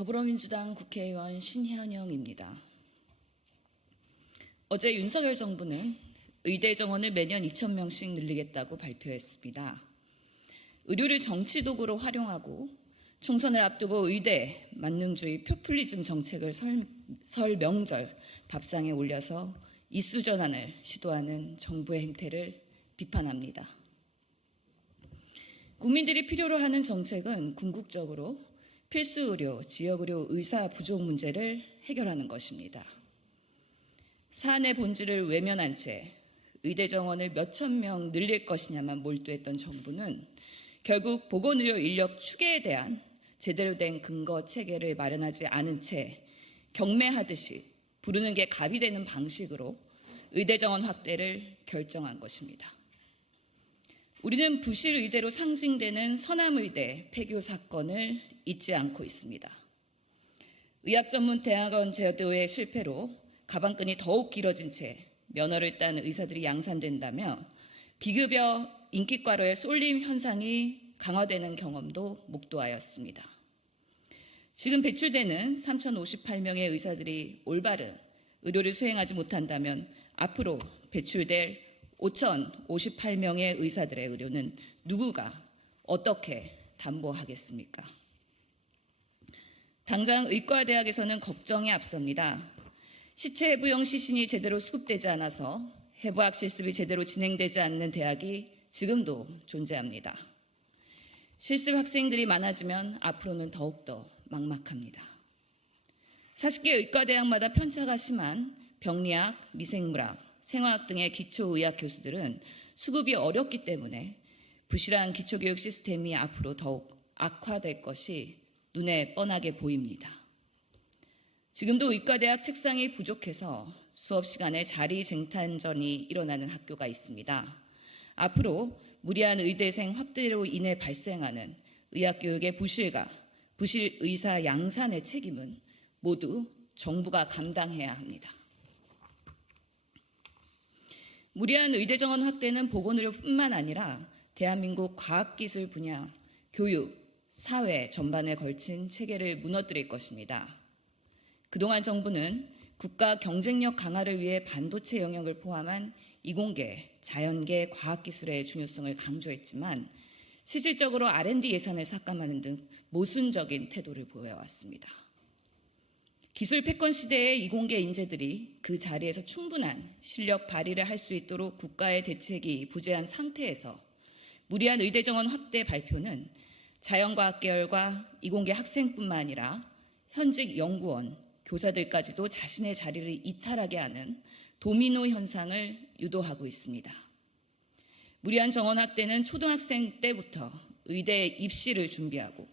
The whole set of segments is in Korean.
더불어민주당 국회의원 신현영입니다. 어제 윤석열 정부는 의대 정원을 매년 2,000명씩 늘리겠다고 발표했습니다. 의료를 정치 도구로 활용하고 총선을 앞두고 의대, 만능주의, 포퓰리즘 정책을 설 명절 밥상에 올려서 이슈 전환을 시도하는 정부의 행태를 비판합니다. 국민들이 필요로 하는 정책은 궁극적으로 필수 의료, 지역 의료 의사 부족 문제를 해결하는 것입니다. 사안의 본질을 외면한 채 의대 정원을 몇천 명 늘릴 것이냐만 몰두했던 정부는 결국 보건의료 인력 추계에 대한 제대로 된 근거 체계를 마련하지 않은 채 경매하듯이 부르는 게 갑이 되는 방식으로 의대 정원 확대를 결정한 것입니다. 우리는 부실 의대로 상징되는 서남의대 폐교 사건을 잊지 않고 있습니다. 의학전문대학원 제도의 실패로 가방끈이 더욱 길어진 채 면허를 딴 의사들이 양산된다며 비급여 인기과로의 쏠림 현상이 강화되는 경험도 목도하였습니다. 지금 배출되는 3,058명의 의사들이 올바른 의료를 수행하지 못한다면 앞으로 배출될 5,058명의 의사들의 의료는 누구가 어떻게 담보하겠습니까? 당장 의과대학에서는 걱정이 앞섭니다. 시체 해부용 시신이 제대로 수급되지 않아서 해부학 실습이 제대로 진행되지 않는 대학이 지금도 존재합니다. 실습 학생들이 많아지면 앞으로는 더욱더 막막합니다. 40개 의과대학마다 편차가 심한 병리학, 미생물학, 생화학 등의 기초의학 교수들은 수급이 어렵기 때문에 부실한 기초교육 시스템이 앞으로 더욱 악화될 것이 눈에 뻔하게 보입니다. 지금도 의과대학 책상이 부족해서 수업 시간에 자리 쟁탈전이 일어나는 학교가 있습니다. 앞으로 무리한 의대생 확대로 인해 발생하는 의학교육의 부실과 부실 의사 양산의 책임은 모두 정부가 감당해야 합니다. 무리한 의대 정원 확대는 보건의료뿐만 아니라 대한민국 과학기술 분야, 교육, 사회 전반에 걸친 체계를 무너뜨릴 것입니다. 그동안 정부는 국가 경쟁력 강화를 위해 반도체 영역을 포함한 이공계, 자연계, 과학기술의 중요성을 강조했지만 실질적으로 R&D 예산을 삭감하는 등 모순적인 태도를 보여왔습니다. 기술 패권 시대의 이공계 인재들이 그 자리에서 충분한 실력 발휘를 할 수 있도록 국가의 대책이 부재한 상태에서 무리한 의대 정원 확대 발표는 자연과학 계열과 이공계 학생뿐만 아니라 현직 연구원, 교사들까지도 자신의 자리를 이탈하게 하는 도미노 현상을 유도하고 있습니다. 무리한 정원 확대는 초등학생 때부터 의대 입시를 준비하고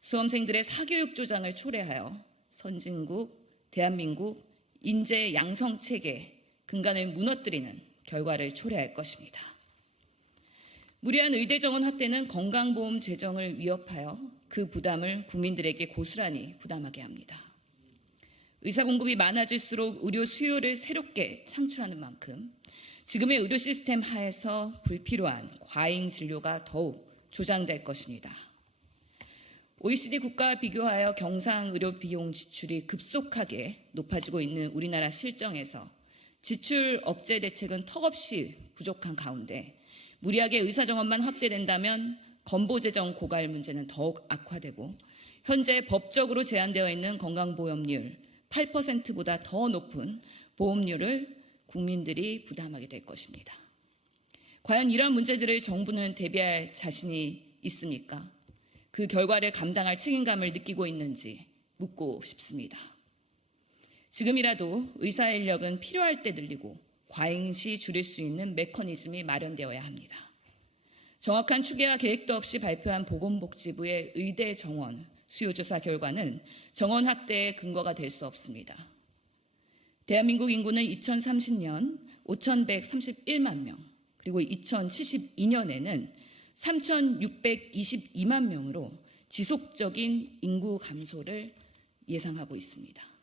수험생들의 사교육 조장을 초래하여 선진국, 대한민국 인재 양성 체계 근간을 무너뜨리는 결과를 초래할 것입니다. 무리한 의대 정원 확대는 건강보험 재정을 위협하여 그 부담을 국민들에게 고스란히 부담하게 합니다. 의사 공급이 많아질수록 의료 수요를 새롭게 창출하는 만큼 지금의 의료 시스템 하에서 불필요한 과잉 진료가 더욱 조장될 것입니다. OECD 국가와 비교하여 경상 의료 비용 지출이 급속하게 높아지고 있는 우리나라 실정에서 지출 억제 대책은 턱없이 부족한 가운데 무리하게 의사 정원만 확대된다면 건보재정 고갈 문제는 더욱 악화되고 현재 법적으로 제한되어 있는 건강보험료 8%보다 더 높은 보험료를 국민들이 부담하게 될 것입니다. 과연 이러한 문제들을 정부는 대비할 자신이 있습니까? 그 결과를 감당할 책임감을 느끼고 있는지 묻고 싶습니다. 지금이라도 의사 인력은 필요할 때 늘리고 과잉시 줄일 수 있는 메커니즘이 마련되어야 합니다. 정확한 추계와 계획도 없이 발표한 보건복지부의 의대 정원 수요조사 결과는 정원 확대의 근거가 될 수 없습니다. 대한민국 인구는 2030년 5,131만 명, 그리고 2072년에는 3,622만 명으로 지속적인 인구 감소를 예상하고 있습니다.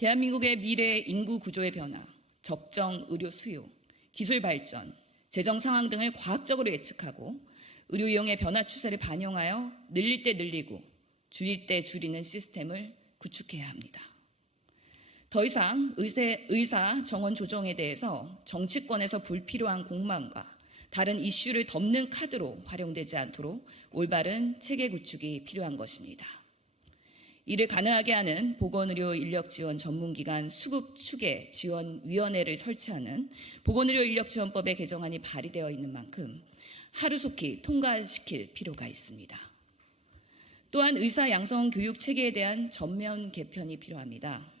대한민국의 미래 인구 구조의 변화, 적정 의료 수요, 기술 발전, 재정 상황 등을 과학적으로 예측하고 의료 이용의 변화 추세를 반영하여 늘릴 때 늘리고 줄일 때 줄이는 시스템을 구축해야 합니다. 더 이상 의사 정원 조정에 대해서 정치권에서 불필요한 공방과 다른 이슈를 덮는 카드로 활용되지 않도록 올바른 체계 구축이 필요한 것입니다. 이를 가능하게 하는 보건의료 인력 지원 전문기관 수급 추계 지원위원회를 설치하는 보건의료 인력 지원법의 개정안이 발의되어 있는 만큼 하루속히 통과시킬 필요가 있습니다. 또한 의사 양성 교육 체계에 대한 전면 개편이 필요합니다.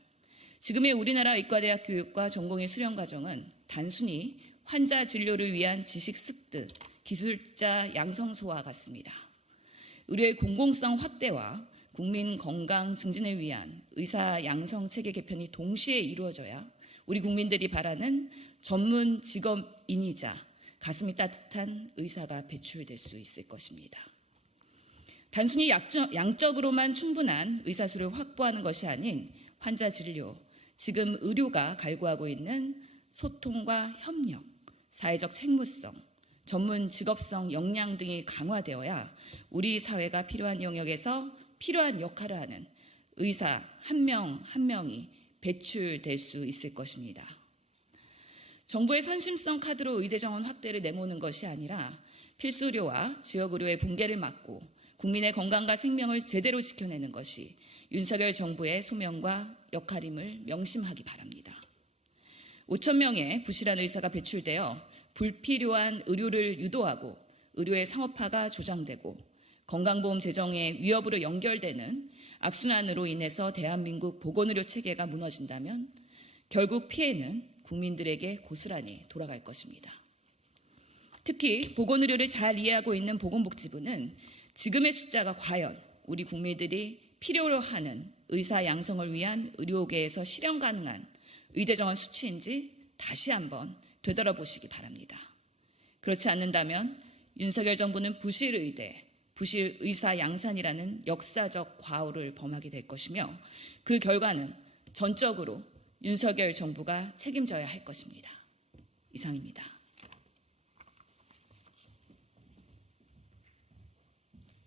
지금의 우리나라 의과대학 교육과 전공의 수련 과정은 단순히 환자 진료를 위한 지식 습득, 기술자 양성소와 같습니다. 의료의 공공성 확대와 국민 건강 증진을 위한 의사 양성 체계 개편이 동시에 이루어져야 우리 국민들이 바라는 전문 직업인이자 가슴이 따뜻한 의사가 배출될 수 있을 것입니다. 단순히 양적으로만 충분한 의사수를 확보하는 것이 아닌 환자 진료, 지금 의료가 갈구하고 있는 소통과 협력, 사회적 책무성, 전문 직업성 역량 등이 강화되어야 우리 사회가 필요한 영역에서 필요한 역할을 하는 의사 한 명 한 명이 배출될 수 있을 것입니다. 정부의 선심성 카드로 의대 정원 확대를 내모는 것이 아니라 필수 의료와 지역 의료의 붕괴를 막고 국민의 건강과 생명을 제대로 지켜내는 것이 윤석열 정부의 소명과 역할임을 명심하기 바랍니다. 5천 명의 부실한 의사가 배출되어 불필요한 의료를 유도하고 의료의 상업화가 조장되고 건강보험 재정의 위협으로 연결되는 악순환으로 인해서 대한민국 보건의료 체계가 무너진다면 결국 피해는 국민들에게 고스란히 돌아갈 것입니다. 특히 보건의료를 잘 이해하고 있는 보건복지부는 지금의 숫자가 과연 우리 국민들이 필요로 하는 의사 양성을 위한 의료계에서 실현 가능한 의대 정원 수치인지 다시 한번 되돌아보시기 바랍니다. 그렇지 않는다면 윤석열 정부는 부실 의대, 부실 의사 양산이라는 역사적 과오를 범하게 될 것이며 그 결과는 전적으로 윤석열 정부가 책임져야 할 것입니다. 이상입니다.